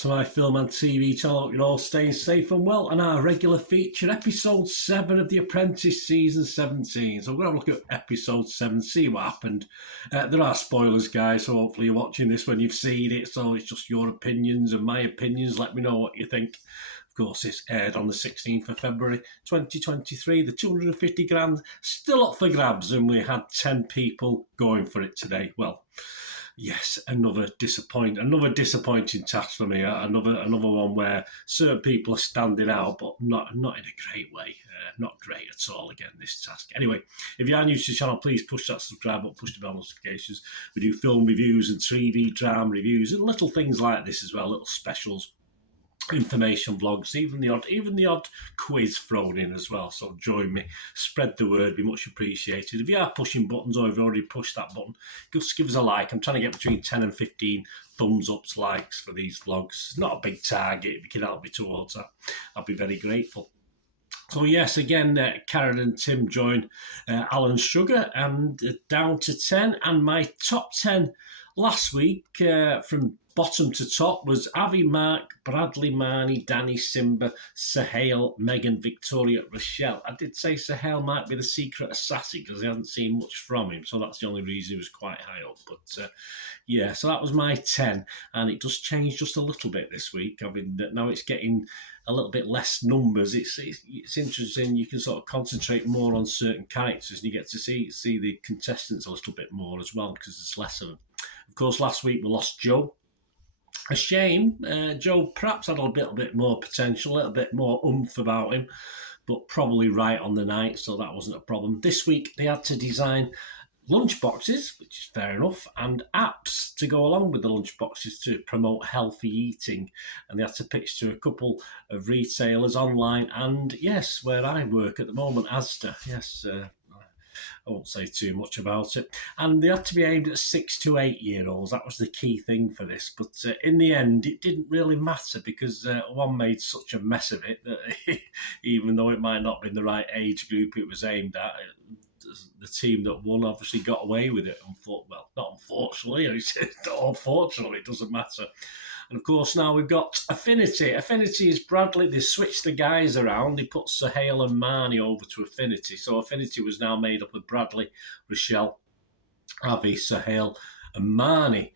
to my film and TV channel. Hope you're all staying safe and well. And our regular feature, episode 7 of The Apprentice season 17. So we're going to have a look at episode 7, see what happened. There are spoilers, guys, so hopefully you're watching this when you've seen it. So it's just your opinions and my opinions. Let me know what you think. Of course, it's aired on the 16th of February 2023. The 250 grand still up for grabs, and we had 10 people going for it today. Well, yes, another disappointing task for me. Another one where certain people are standing out, but not in a great way. Not great at all. Again, this task. Anyway, if you are new to the channel, please push that subscribe button, push the bell notifications. We do film reviews and TV drama reviews and little things like this as well, little specials, information vlogs, even the odd quiz thrown in as well. So join me, spread the word, be much appreciated. If you are pushing buttons or if you've already pushed that button, just give us a like. I'm trying to get between 10 and 15 thumbs ups, likes for these vlogs. Not a big target. If you can help me towards that, I'll be very grateful. So yes, again, Karen and Tim join Alan's Sugar and down to 10. And my top 10 last week from bottom to top was Avi, Mark, Bradley, Marnie, Danny, Simba, Sahel, Megan, Victoria, Rochelle. I did say Sahel might be the secret assassin because I hadn't seen much from him, so that's the only reason he was quite high up. But yeah, so that was my 10, and it does change just a little bit this week. I mean, now it's getting a little bit less numbers. It's interesting. You can sort of concentrate more on certain characters, and you get to see the contestants a little bit more as well because there's less of them. Of course, last week we lost Joe. A shame. Joe perhaps had a little bit more potential, a little bit more oomph about him, but probably right on the night, so that wasn't a problem. This week they had to design lunchboxes, which is fair enough, and apps to go along with the lunchboxes to promote healthy eating. And they had to pitch to a couple of retailers online and, yes, where I work at the moment, Asda. Yes, I won't say too much about it. And they had to be aimed at 6 to 8 year olds. That was the key thing for this. But in the end, it didn't really matter because one made such a mess of it that even though it might not have been the right age group it was aimed at, the team that won obviously got away with it. Well, not unfortunately. Unfortunately, it doesn't matter. And of course, now we've got Affinity. Affinity is Bradley. They switched the guys around. They put Sahel and Marnie over to Affinity. So Affinity was now made up of Bradley, Rochelle, Avi, Sahel, and Marnie.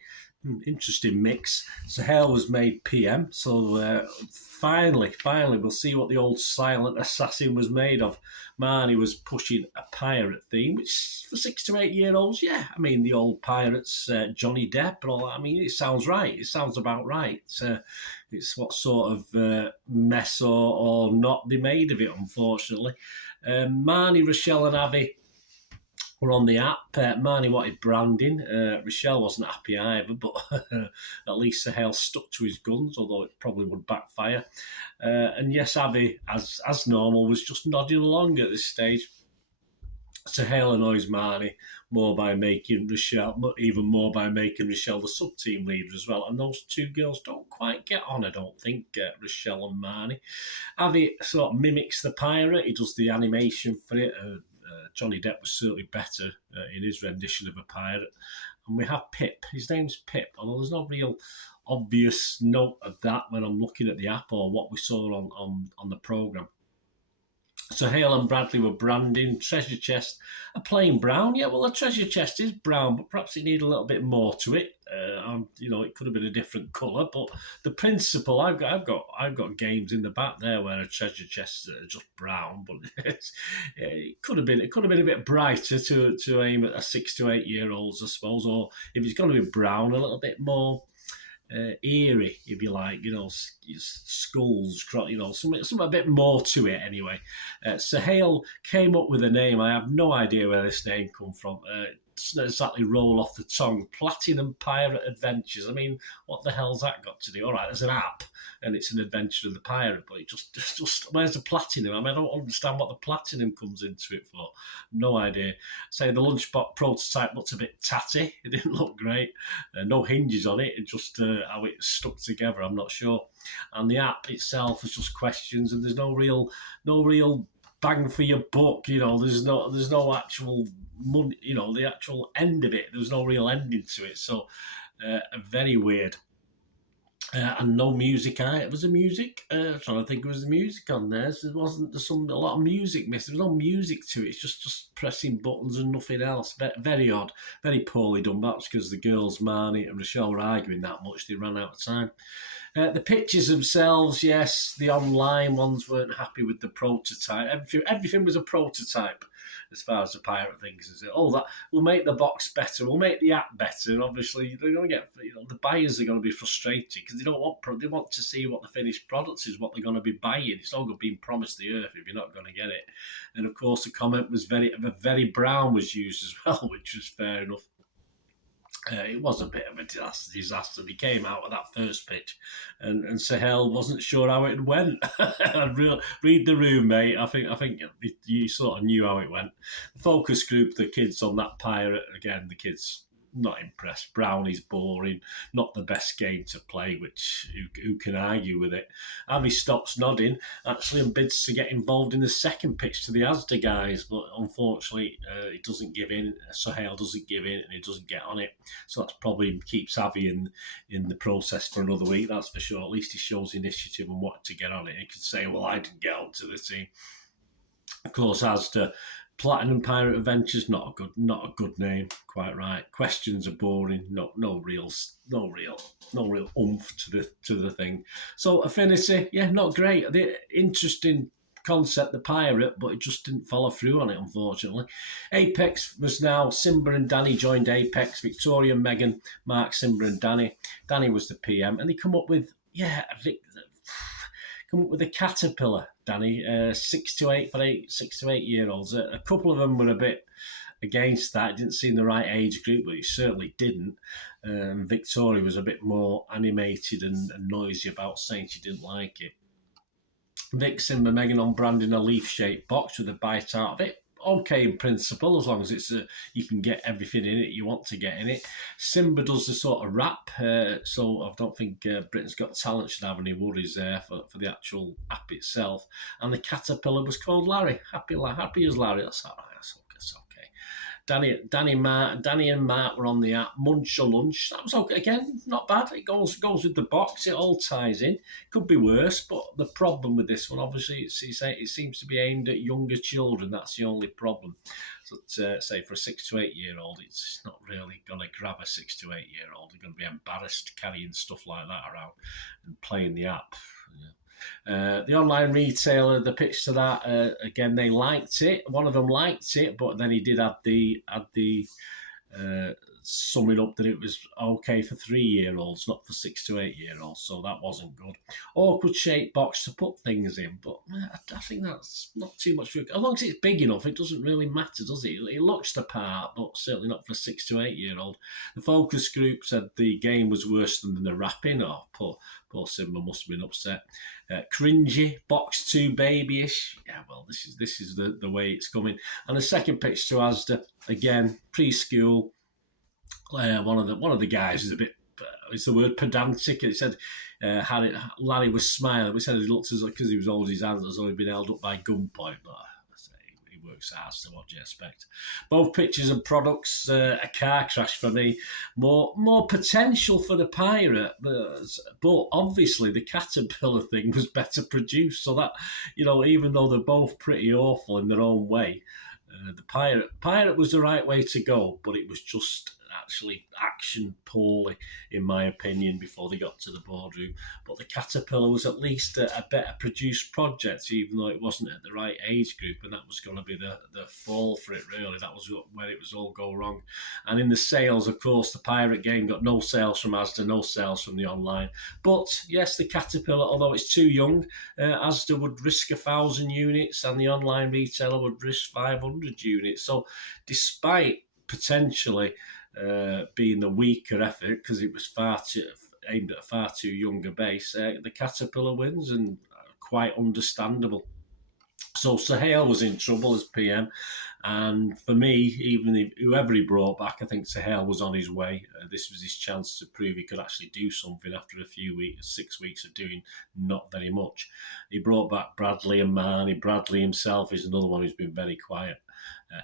Interesting mix. Sahel was made PM. So finally, we'll see what the old silent assassin was made of. Marnie was pushing a pirate theme, which for 6 to 8 year olds, yeah. I mean, the old pirates, Johnny Depp and all that. I mean, it sounds right. It sounds about right. It's what sort of mess or not they made of it, unfortunately. Marnie, Rochelle and Avi were on the app. Marnie wanted branding. Rochelle wasn't happy either, but at least Sahel stuck to his guns, although it probably would backfire. And yes, Avi, as normal, was just nodding along at this stage. Sahel annoys Marnie more by making Rochelle, even more by making Rochelle the sub-team leader as well. And those two girls don't quite get on, I don't think, Rochelle and Marnie. Avi sort of mimics the pirate. He does the animation for it. Johnny Depp was certainly better in his rendition of a pirate. And we have Pip. His name's Pip, although there's no real obvious note of that when I'm looking at the app or what we saw on the programme. So Hale and Bradley were branding. Treasure chest, a plain brown. Yeah, well, the treasure chest is brown, but perhaps it needed a little bit more to it. It could have been a different colour, but the principle. I've got games in the back there where a treasure chest is just brown, but it could have been a bit brighter to aim at a 6 to 8 year olds, I suppose. Or if it's going to be brown, a little bit more eerie, if you like, skulls, something a bit more to it anyway. Sahel came up with a name. I have no idea where this name come from. Doesn't exactly roll off the tongue. Platinum Pirate Adventures. I mean, what the hell's that got to do? All right, there's an app and it's an adventure of the pirate, but it just where's the platinum? I mean, I don't understand what the platinum comes into it for. No idea. Say the lunchbox prototype looked a bit tatty. It didn't look great. No hinges on it. It just how it stuck together. I'm not sure. And the app itself is just questions, and there's no real bang for your buck. There's no actual money. The actual end of it. There's no real ending to it. So very weird. And no music. Was a music. Trying to think, was the music on there? So there wasn't a lot of music missing. There was no music to it. It's just pressing buttons and nothing else. Very odd, very poorly done. Perhaps because the girls, Marnie and Rochelle, were arguing that much, they ran out of time. The pictures themselves, yes, the online ones weren't happy with the prototype. Everything was a prototype as far as the pirate things is. Oh, that we'll make the box better, we'll make the app better, and obviously they're going to get, the buyers are going to be frustrated because they want to see what the finished product is, what they're going to be buying. It's all going to be promised the earth if you're not going to get it. And of course, the comment was very brown was used as well, which was fair enough. It was a bit of a disaster. He came out of that first pitch, and Sahel wasn't sure how it went. I'd read the room, mate. I think you sort of knew how it went. The focus group, the kids on that pirate again. The kids not impressed. Brownie's boring. Not the best game to play, which who can argue with it? Avi stops nodding actually and bids to get involved in the second pitch to the Asda guys, but unfortunately he doesn't give in. Sohail doesn't give in and he doesn't get on it. So that's probably keeps Avi in the process for another week, that's for sure. At least he shows initiative and wanted to get on it. He could say, well, I didn't get onto the team. Of course, Asda, Platinum Pirate Adventures, not a good name, quite right. Questions are boring, no real oomph to the thing. So Affinity, yeah, not great. The interesting concept, the pirate, but it just didn't follow through on it, unfortunately. Apex was now Simba and Danny joined Apex. Victoria, Megan, Mark, Simba and Danny. Danny was the PM, and they come up with a caterpillar, Danny, 6 to 8 year olds. A couple of them were a bit against that. It didn't seem the right age group, but it certainly didn't. Victoria was a bit more animated and noisy about saying she didn't like it. Vic, Simba, Megan on branding a leaf-shaped box with a bite out of it. Okay in principle, as long as it's you can get everything in it you want to get in it. Simba does the sort of rap, so I don't think Britain's Got Talent should have any worries there for the actual app itself. And the caterpillar was called Larry. Happy as Larry. That's all right. That's okay. Danny and Mark were on the app. Munch or Lunch. That was okay. Again, not bad. It goes with the box. It all ties in. Could be worse, but the problem with this one, obviously, it seems to be aimed at younger children. That's the only problem. So, say for a 6 to 8 year old, it's not really going to grab a 6 to 8 year old. They're going to be embarrassed carrying stuff like that around and playing the app. The online retailer, the pitch to that, again, they liked it. One of them liked it, but then he did add the summing up that it was okay for 3 year olds, not for 6 to 8 year olds. So that wasn't good. Awkward shaped box to put things in, but I think that's not too much. As long as it's big enough, it doesn't really matter, does it? It looks the part, but certainly not for a 6 to 8 year old. The focus group said the game was worse than the wrapping. Poor Simba must have been upset. Cringy, box too babyish. Yeah, well, this is the way it's coming. And the second pitch to Asda, again, preschool. One of the guys is a bit. It's the word pedantic. It said Larry was smiling. We said he looked as because he was holding his hands as though he'd been held up by gunpoint. But he works hard, so what do you expect? Both pictures and products. A car crash for me. More potential for the pirate, but obviously the caterpillar thing was better produced. So that even though they're both pretty awful in their own way, the pirate was the right way to go, but it was just actually actioned poorly, in my opinion, before they got to the boardroom. But the caterpillar was at least a better produced project, even though it wasn't at the right age group, and that was going to be the fall for it, really. That was where it was all go wrong. And in the sales, of course, the pirate game got no sales from Asda, no sales from the online. But yes, the caterpillar, although it's too young, Asda would risk 1,000 units and the online retailer would risk 500 units. So despite potentially being the weaker effort, because it was aimed at a far too younger base, the caterpillar wins, and quite understandable. So Sahel was in trouble as PM, and for me, even if whoever he brought back, I think Sahel was on his way. This was his chance to prove he could actually do something after a few weeks, 6 weeks of doing not very much. He brought back Bradley and Marnie. Bradley himself is another one who's been very quiet.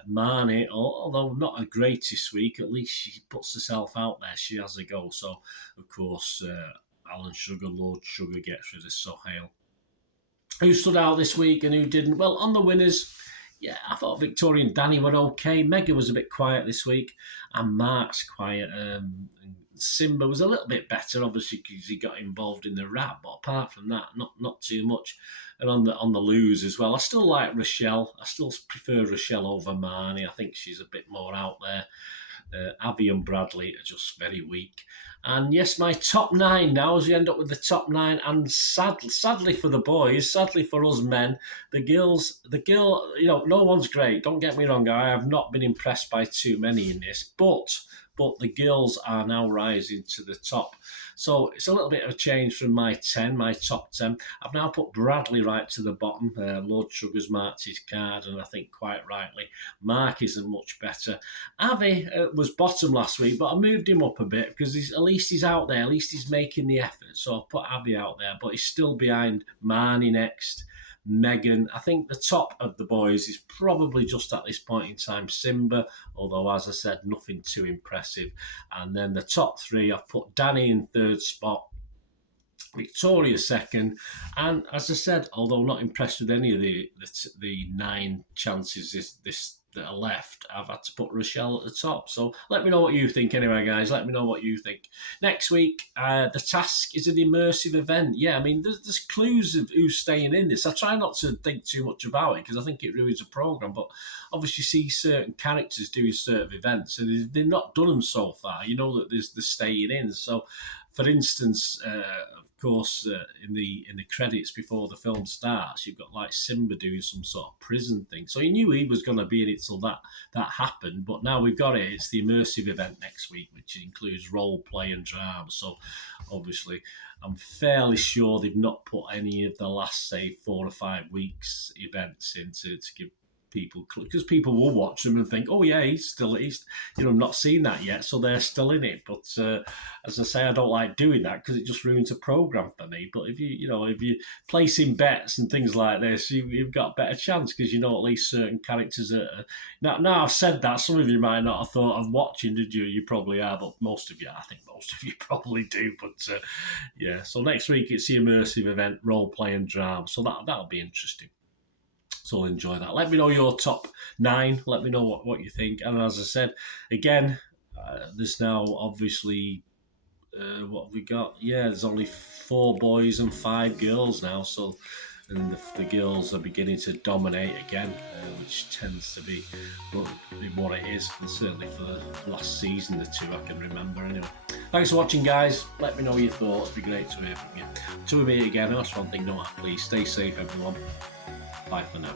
Marnie, although not a greatest week, at least she puts herself out there. She has a go. So, of course, Alan Sugar, Lord Sugar gets rid of Sohail. Who stood out this week and who didn't? Well, on the winners, yeah, I thought Victoria and Danny were okay. Mega was a bit quiet this week, and Mark's quiet. Simba was a little bit better, obviously, because he got involved in the rap. But apart from that, not too much. And on the lose as well, I still like Rochelle. I still prefer Rochelle over Marnie. I think she's a bit more out there. Avi and Bradley are just very weak. And yes, my top 9 now, as we end up with the top 9. And sadly for the boys, sadly for us men, the girl, no one's great. Don't get me wrong, I have not been impressed by too many in this, but the girls are now rising to the top. So it's a little bit of a change from my top 10. I've now put Bradley right to the bottom. Lord Sugar's marked his card, and I think quite rightly. Mark isn't much better. Avi was bottom last week, but I moved him up a bit because at least he's out there. At least he's making the effort. So I've put Avi out there, but he's still behind Marnie next. Megan. I think the top of the boys is probably just at this point in time Simba, although as I said, nothing too impressive. And then the top 3, I've put Danny in 3rd spot, Victoria 2nd, and as I said, although not impressed with any of the 9 chances that are left, I've had to put Rochelle at the top. So let me know what you think anyway, guys. Let me know what you think. Next week, the task is an immersive event. Yeah, I mean, there's clues of who's staying in this. I try not to think too much about it because I think it ruins the programme, but obviously see certain characters doing certain events, and they've not done them so far. You know that there's the staying in. So, for instance, of course, in the credits before the film starts, you've got like Simba doing some sort of prison thing. So you knew he was going to be in it till that happened. But now we've got it. It's the immersive event next week, which includes role play and drama. So obviously, I'm fairly sure they've not put any of the last, say, 4 or 5 weeks events in to give people, because people will watch them and think, oh yeah, he's not seen that yet, so they're still in it. But as I say, I don't like doing that because it just ruins a program for me. But if you're placing bets and things like this, you've got a better chance because you know at least certain characters are. Now I've said that, some of you might not have thought of watching, did you? You probably are, but I think most of you probably do. But yeah, so next week it's the immersive event, role play and drama, so that'll be interesting. So I'll enjoy that. Let me know your top 9. Let me know what you think. And as I said, again, there's now obviously, what have we got? Yeah, there's only 4 boys and 5 girls now. So, and the girls are beginning to dominate again, which tends to be what it is, and certainly for the last season, the 2 I can remember anyway. Thanks for watching, guys. Let me know your thoughts. It'd be great to hear from you. Till we meet again, that's one thing, please stay safe, everyone. Bye for now.